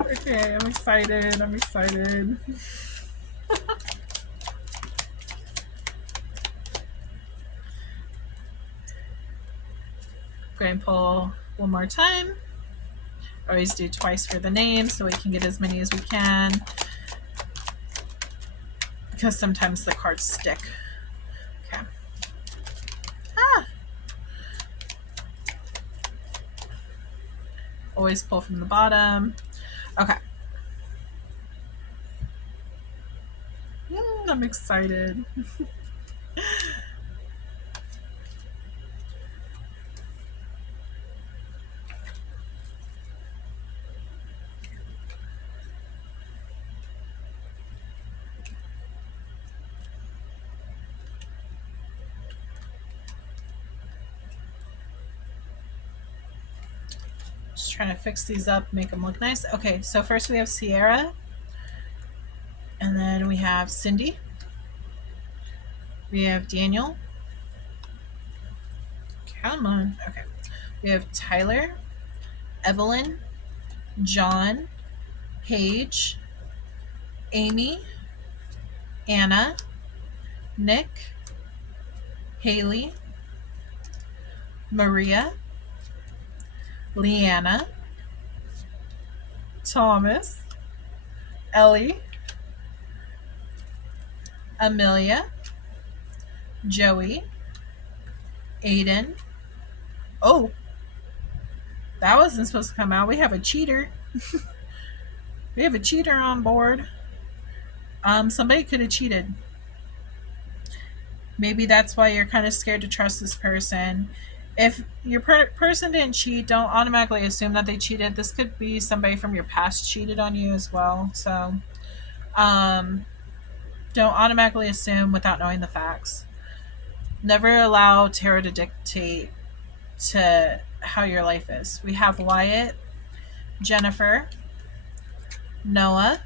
Okay, I'm excited. I'm excited. Go ahead and pull one more time. Always do twice for the name so we can get as many as we can, because sometimes the cards stick. Okay. Always pull from the bottom. Okay. I'm excited. Just trying to fix these up, make them look nice. Okay, so first we have Sierra, and then we have Cindy. We have Daniel. Come on. Okay. We have Tyler, Evelyn, John, Paige, Amy, Anna, Nick, Haley, Maria, Leanna, Thomas, Ellie, Amelia, Joey, Aiden. Oh, that wasn't supposed to come out. We have a cheater. We have a cheater on board. Somebody could have cheated. Maybe that's why you're kind of scared to trust this person. If your person didn't cheat, don't automatically assume that they cheated. This could be somebody from your past cheated on you as well. So don't automatically assume without knowing the facts. Never allow tarot to dictate to how your life is. We have Wyatt, Jennifer, Noah,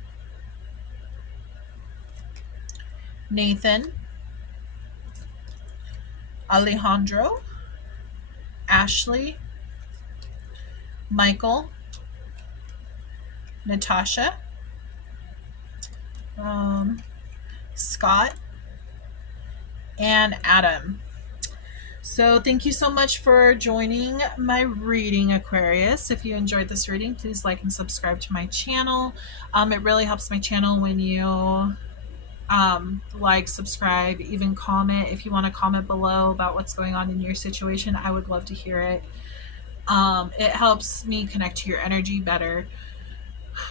Nathan, Alejandro, Ashley, Michael, Natasha, Scott, and Adam. So thank you so much for joining my reading, Aquarius. If you enjoyed this reading, please like and subscribe to my channel. It really helps my channel when you like, subscribe, even comment. If you want to comment below about what's going on in your situation, I would love to hear it. It helps me connect to your energy better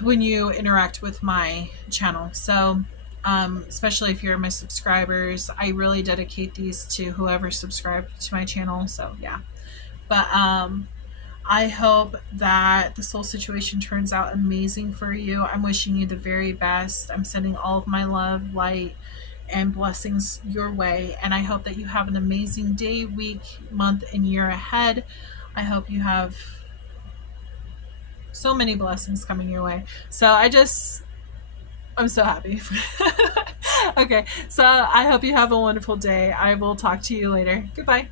when you interact with my channel. So especially if you're my subscribers, I really dedicate these to whoever subscribed to my channel. So yeah, but I hope that this whole situation turns out amazing for you. I'm wishing you the very best. I'm sending all of my love, light, and blessings your way. And I hope that you have an amazing day, week, month, and year ahead. I hope you have so many blessings coming your way. So I'm so happy. Okay, so I hope you have a wonderful day. I will talk to you later. Goodbye.